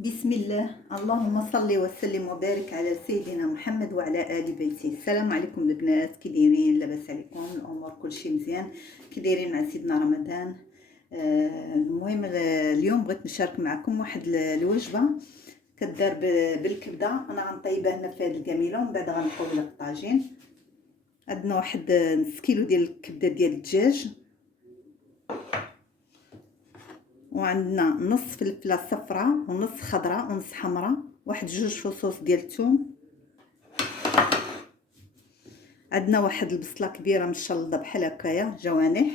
بسم الله، اللهم صل وسلم وبارك على سيدنا محمد وعلى ال بيته. السلام عليكم البنات، كي دايرين؟ لاباس عليكم؟ الامور كلشي مزيان؟ كي دايرين مع سيدنا رمضان؟ المهم اليوم بغيت نشارك معكم واحد الوجبه كدار بالكبده. انا غنطيبها هنا في هذه الكميله ومن بعد غنحول لها الطاجين. عندنا واحد نص كيلو ديال الكبده ديال الدجاج، وعندنا نص فلفله صفراء ونص خضراء ونص حمراء، واحد جوج فصوص ديال الثوم، عندنا واحد البصله كبيره مشلضه بحال هكايا جوانح،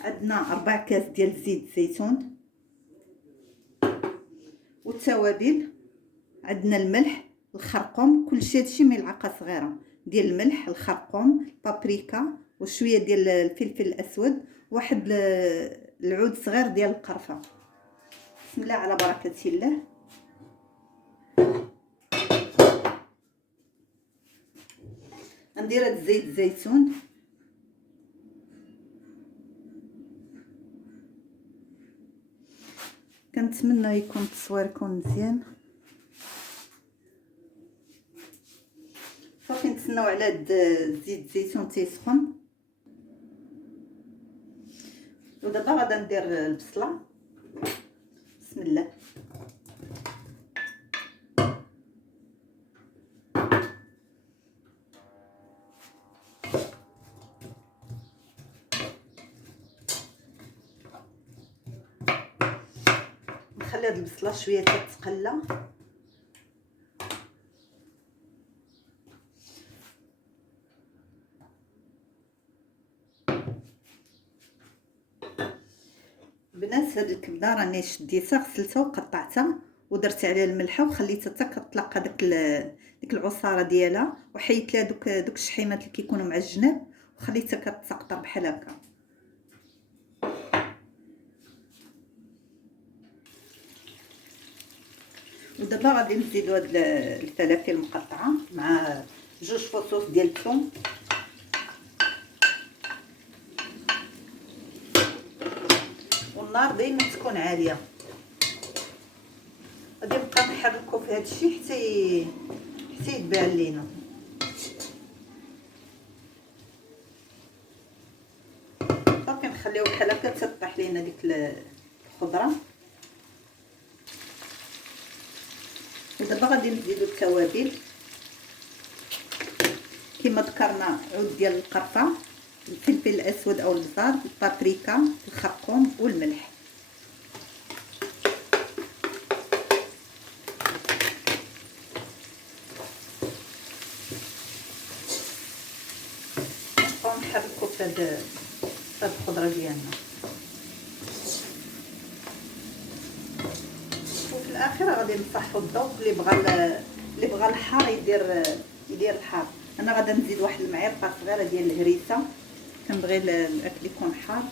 عندنا 4 كاس ديال زيت الزيتون والتوابل. عندنا الملح، الخرقوم، كلشي هادشي ملعقه صغيره ديال الملح، الخرقوم، بابريكا، وشويه ديال الفلفل الاسود، واحد العود صغير ديال القرفه. بسم الله على بركه الله. ندير هاد زيت الزيتون، كنتمنى يكون التصوير يكون مزيان. صافي نتسناو على هاد زيت الزيتون تيسخن، ودابا غادا ندير البصله. بسم الله. نخلي هاد البصله شويه تتقلى. بنات، هاد الكبده راني شديتها غسلتها وقطعتها ودرت عليها الملحه وخليتها حتى كتلقى ديك العصاره ديالها، وحيدت لها دوك الشحيمات اللي كيكونوا مع الجناب وخليتها كتسقطر بحال هكا. ودابا غادي نزيدو هاد الفلافل المقطعه مع جوج فصوص ديال الثوم، والنار دائما تكون عاليه. غادي نبقى نحركو في هذا الشيء حتى يتبان لينا. صافي نخليو بحال هكا تطيح لينا ديك الخضره. ودابا غادي نزيدو التوابل كما ذكرنا: عود ديال القرفه، الفلفل الاسود او البزار، البابريكا، الخرقوم والملح. نبقاو نحركو في هاد الخضره ديالنا، وفي الاخير غادي نصحو الضوء. اللي بغى الحار يدير الحار. انا غادا نزيد واحد المعلقه صغيره ديال الهريسه، كنبغي الاكل يكون حار.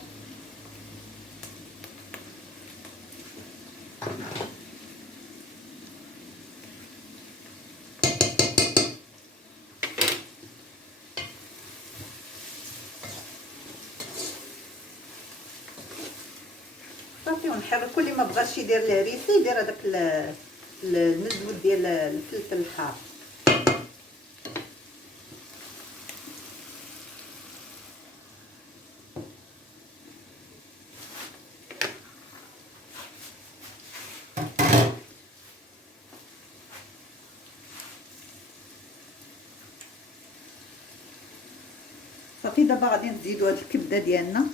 صافي ونحركو. اللي ما بغاش يدير الهريسه يدير هذاك المزود ديال الفلفل الحار. صافي دابا غادي نزيدو هاد الكبده ديالنا،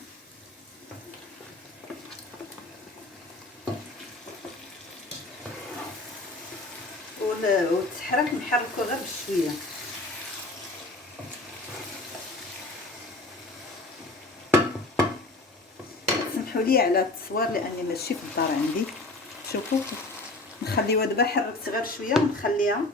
وتحرك نحركو غير بشويه. سمحوا لي على التصوير لاني ماشي في الدار عندي. شوفوا، نخليوها دابا. حركت غير شويه ونخليها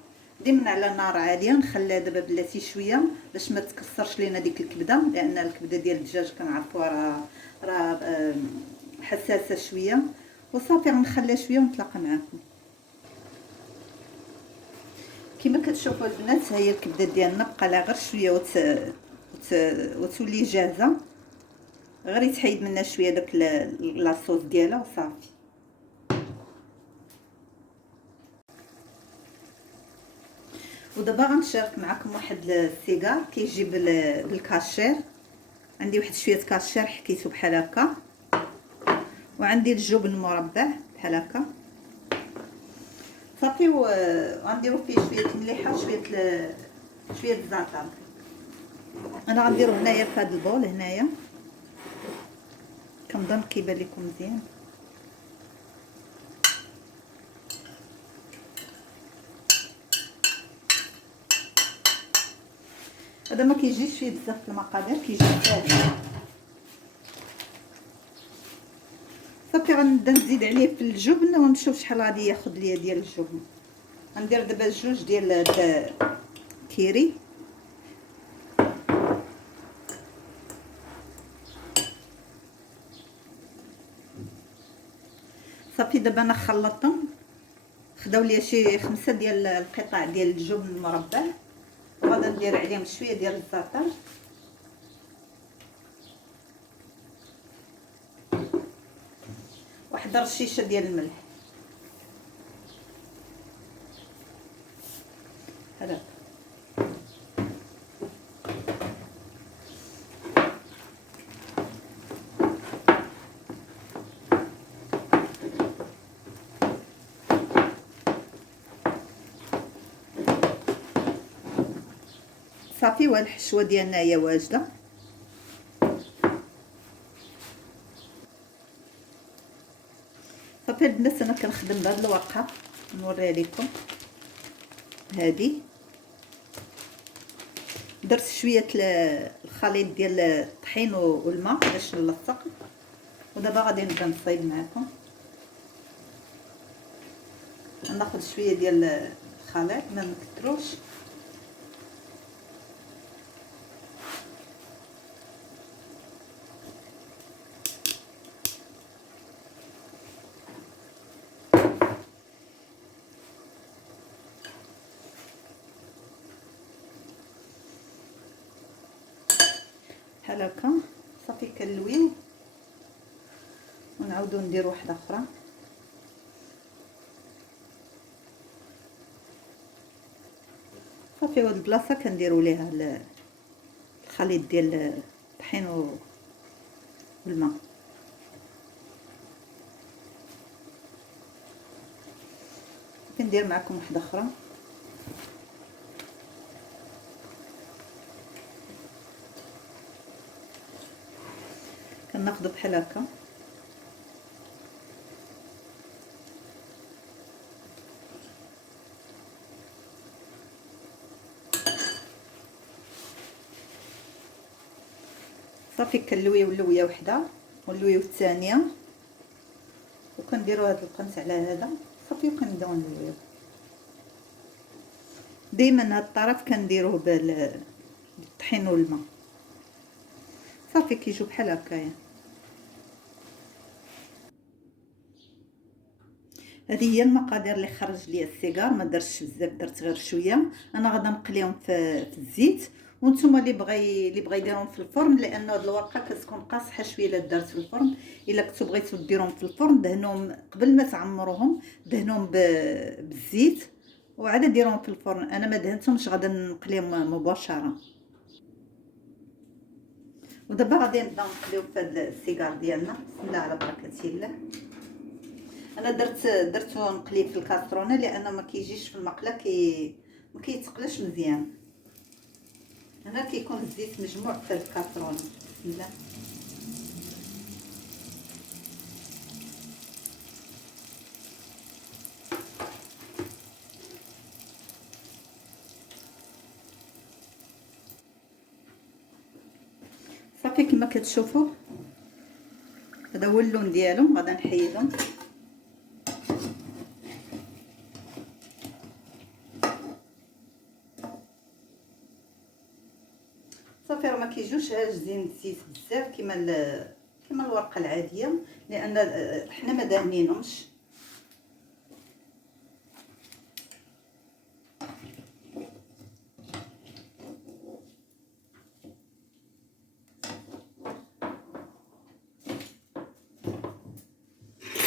ديما على نار عاليه. نخليها دابا بلاتي شويه باش ما تكسرش لينا ديك الكبده، لان الكبده ديال الدجاج كنعرفوها راه حساسه شويه. وصافي غنخليها شويه ونتلاقى معكم. كما كتشوفوا البنات، ها هي الكبده ديالنا بقى لها غير شويه وتولي جاهزه. غير يتحيد منها شويه داك لاصوص ديالها وصافي. ودابا غنشارك معكم واحد السيجار كيجي بالكاشير. عندي واحد شويه كاشير حكيته بحال هكا، وعندي الجبن المربع بحال هكا صافي، وغنديرو فيه شويه مليحه شويه الزعتر. انا غنديرو هنايا في هذا البول هنايا، كنظن كيبان لكم مزيان. هذا ما كيجيش فيه بزاف في المقادير، كيجي ساهل. صافي غنبدا نزيد عليه في الجبن ونشوف شحال غادي ياخذ ليا ديال الجبن. غندير دابا جوج ديال كيري، صافي دابا انا خلطتهم، خداو ليا شي 5 ديال القطع ديال الجبن المربع، وغادا ندير عليهم شويه ديال الزعتر، واحد رشيشه ديال الملح هذا. صافي وهاد الحشوه ديالنا هي واجده. صافي البنات انا كنخدم بهاد الورقه نوريها لكم. هادي درت شويه الخليط ديال الطحين والماء باش نلصق، ودابا غادي نبدا نصايب معكم. ناخذ شويه ديال الخليط ما نكثروش. بحال هكا صافي كنلويو ونعاودو ندير واحده اخرى. صافي هاد البلاصه كنديروا ليها الخليط ديال الطحين والماء. كندير معكم واحده اخرى. كناخذوا بحال هكا صافي كنلويو اللويه وحده ونلويو الثانيه، وكنديروا هذا القنت على هذا صافي، وكنبداو نلويو. دائما هذا الطرف كنديروه بالطحين والماء صافي كيجيو بحال هكايا. هذه هي المقادير اللي خرج لي السيجار، ما درتش بزاف، درت غير شويه. انا غادا نقليهم في الزيت، وانتم اللي بغى يديرهم في الفرن، لان هاد الورقه كتكون قاصحه شويه الا دارت في الفرن. الا كنتو بغيتو ديروهم في الفرن دهنوهم قبل ما تعمروهم، دهنوهم بالزيت وعاد ديروهم في الفرن. انا ما دهنتهمش، غادا نقليهم مباشره. ودابا غادي نبداو نقليو في هاد السيجار ديالنا. بسم الله على بركه الله. انا درتو نقليه في الكاسرونه لانه ما كيجيش في المقله ما كيتقلاش مزيان. هنا كيكون الزيت مجموع في الكاسرونه. بسم الله. صافي كما كتشوفوا هذا هو اللون ديالهم. غادا نحيدهم. صافي راه ما كيجوش هاجزين الزيت بزاف كما الورقه العاديه، لان حنا ما داهنينهمش.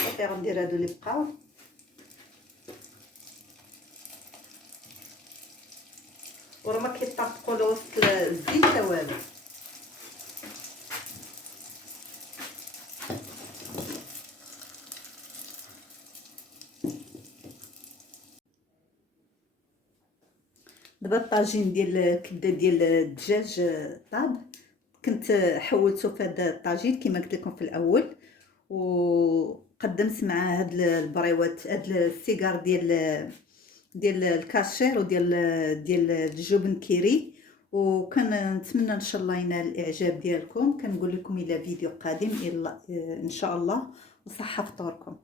صافي غندير هادو اللي بقاو. نحرقوا وسط الزيت توابل. دابا الطاجين ديال الكبده ديال الدجاج طاب. كنت حولته في هذا الطاجين كما قلت لكم في الاول، وقدمت مع هاد البريوات هاد السيجار ديال الكاشير وديال الجبن كيري. وكنتمنى ان شاء الله ينال الاعجاب ديالكم. كنقول لكم الى فيديو قادم ان شاء الله، وصحه فطوركم.